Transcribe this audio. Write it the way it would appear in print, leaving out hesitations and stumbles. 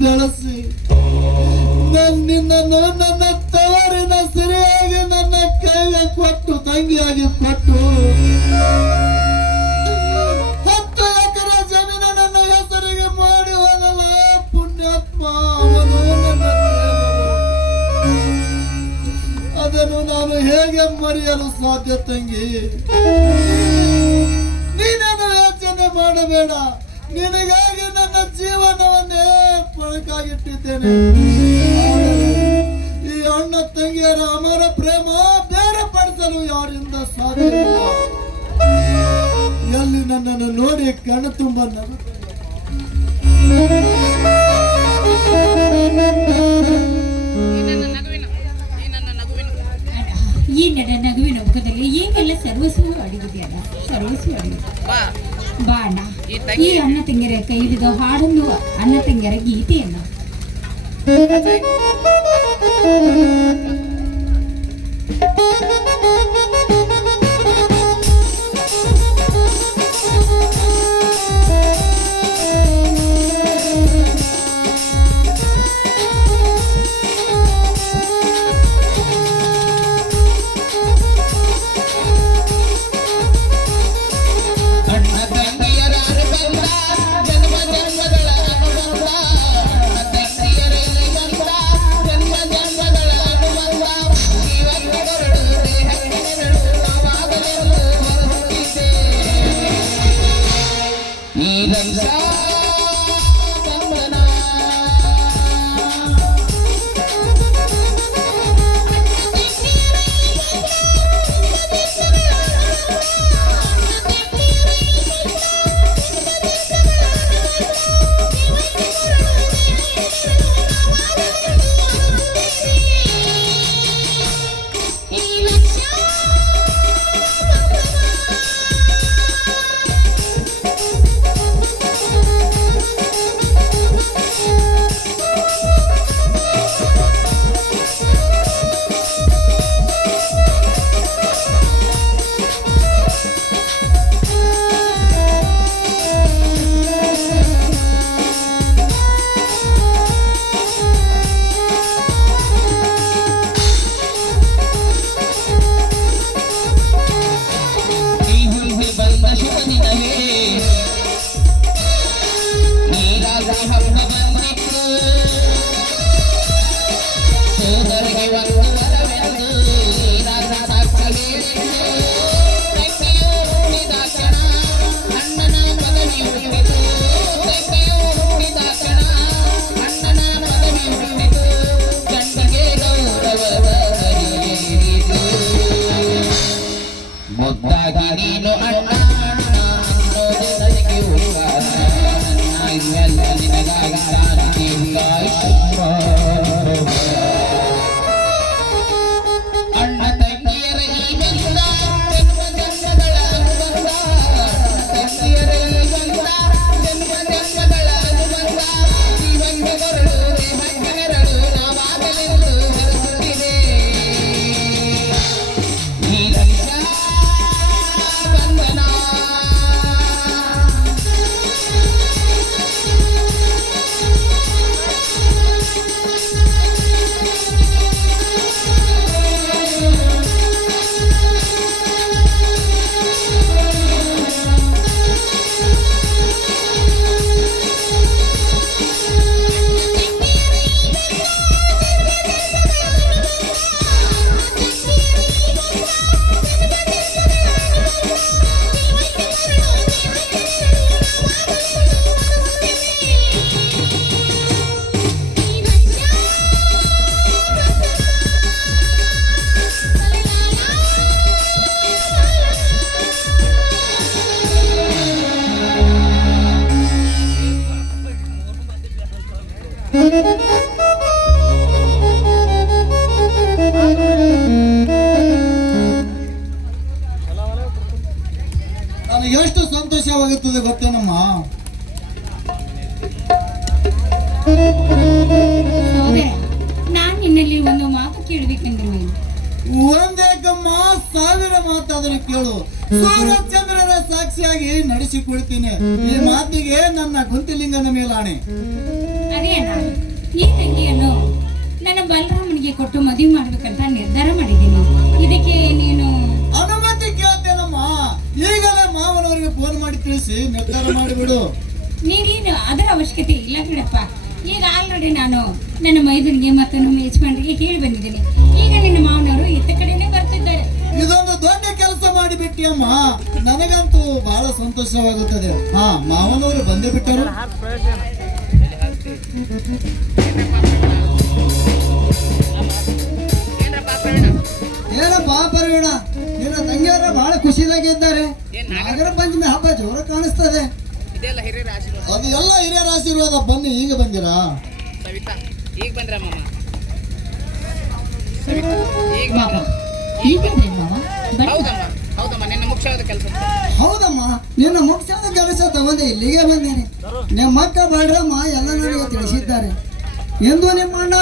ಬೆಳೆಸಿ ನಿನ್ನನ್ನು ನನ್ನ ತವರಿನ ಸಿರಿಯಾಗಿ ನನ್ನ ಕೈಗೆ ಕೊಟ್ಟು ತಂಗಿಯಾಗಿ ಕೊಟ್ಟು 10 ಎಕರೆ ಜಮೀನ ನನ್ನ ಹೆಸರಿಗೆ ಮಾಡಿ ಹೋಗಲ್ಲ ಪುಣ್ಯಾತ್ಮ ಅವನು ನನ್ನ ಅದನ್ನು ನಾನು ಹೇಗೆ ಮರೆಯಲು ಸಾಧ್ಯ ತಂಗಿ? ನೀನೇನು ಯೋಚನೆ ಮಾಡಬೇಡ, ನಿನಗಾಗಿ ನನ್ನ ಜೀವನವನ್ನೇ ಪಣಕ್ಕಾಗಿಟ್ಟಿದ್ದೇನೆ. ಈ ಅಣ್ಣ ತಂಗಿಯರ ಅಮರ ಪ್ರೇಮ ಬೇರೆಪಡಿಸಲು ಯಾರಿಂದ ಸಾಧ್ಯ? ಎಲ್ಲಿ ನನ್ನನ್ನು ನೋಡಿ ಕಣ್ಣು ತುಂಬ ಈ ನಗುವಿನ ಮುಖದಲ್ಲಿ ಏನೆಲ್ಲ ಸರ್ವಸ್ವ ಅಡಗಿದೆಯಲ್ಲ, ಸರ್ವಸ್ವ ಅಡಗಿದೆ. ಬಾ ಅಣ್ಣ, ಈ ಅಣ್ಣ ತಂಗಿಯರ ಕೈ ಹಿಡಿದು ಹಾಡೊಂದು ಅಣ್ಣ ತಂಗಿಯರ ಗೀತೆಯನ್ನ. ನನಗೆ ಎಷ್ಟು ಸಂತೋಷವಾಗುತ್ತದೆ ಗೊತ್ತೇನಮ್ಮ. ನಾನು ನಿನ್ನಲ್ಲಿ ಒಂದು ಮಾತು ಕೇಳಬೇಕೆಂದ್ರೆ ಒಂದೇಕಮ್ಮ 1000 ಮಾತಾದರೂ ಕೇಳು. ಸೂರ್ಯಚಂದ್ರನ ಸಾಕ್ಷಿಯಾಗಿ ನಡೆಸಿಕೊಳ್ತೀನಿ. ಈ ಮಾತಿಗೆ ನನ್ನ ಗೊಂತಿಲಿಂಗನ ಮೇಲಾಣೆ. ಅದೇ ಅಣ್ಣ, ಈ ತಂಗಿಯನ್ನು ನನ್ನ ಬಲರಾಮನಿಗೆ ಕೊಟ್ಟು ಮದುವೆ ಮಾಡ್ಬೇಕಂತ ನಿರ್ಧಾರ ಮಾಡಿದ್ದೀನಿ. ಇದಕ್ಕೆ ನೀನು ಅನುಮತಿ ಕೇಳ್ತೇನಮ್ಮ. ಈಗಲೇ ಮಾವನವರಿಗೆ ಫೋನ್ ಮಾಡಿ ತಿಳಿಸಿ ನಿರ್ಧಾರ ಮಾಡಿಬಿಡು. ನೀನೇನು ಅದರ ಅವಶ್ಯಕತೆ ಇಲ್ಲ ಬಿಡಪ್ಪ. ಈಗ ಆಲ್ರೆಡಿ ನಾನು ನನ್ನ ಮೈದನಿಗೆ ಮತ್ತು ನಮ್ಮ ಯಜಮಾನರಿಗೆ ಹೇಳಿ ಬಂದಿದ್ದೀನಿ. ಈಗ ನಿನ್ನ ಮಾವನವರು ಇತ್ತ ಕಡೆನೇ ಬರ್ತಿದ್ದಾರೆ. ಇದೊಂದು ದೊಡ್ಡ ಕೆಲಸ ಮಾಡಿಬಿಟ್ಟಿಯಮ್ಮ. ನನಗಂತೂ ಬಹಳ ಸಂತೋಷವಾಗುತ್ತದೆ. ಹಾ, ಮಾವನವರು ಬಂದೇ ಬಿಟ್ಟರು. ಏನಪ್ಪಾ ಪರವೀಣ, ನಿನ್ನ ತಂಗಿಯರ ಬಹಳ ಖುಷಿಯಾಗಿದ್ದಾರೆ. ನಾಗರ ಪಂಚಮಿ ಹಬ್ಬ ಜೋರ ಕಾಣಿಸ್ತದೆ. ಅದು ಎಲ್ಲ ಹಿರಿಯರ ಆಶೀರ್ವಾದ. ಬನ್ನಿ, ಈಗ ಬಂದಿರಾ? ಈಗ ಬಂದ್ರೆ ಮಾವ ಹೌದಮ್ಮ, ನಿನ್ನ ಮುಖ್ಯವಾದ ಕೆಲಸ. ಹೌದಮ್ಮ, ನಿನ್ನ ಮುಖ್ಯವಾದ ಕೆಲಸ ತಗೊಂಡೆ ಇಲ್ಲಿಗೆ ಬಂದೇನೆ. ನಿಮ್ಮ ಅಕ್ಕ ಬಾಡ್ರಮ್ಮ ಎಲ್ಲ ನನಗೆ ತಿಳಿಸಿದ್ದಾರೆ ಎಂದು ನಿಮ್ಮ ಅಣ್ಣ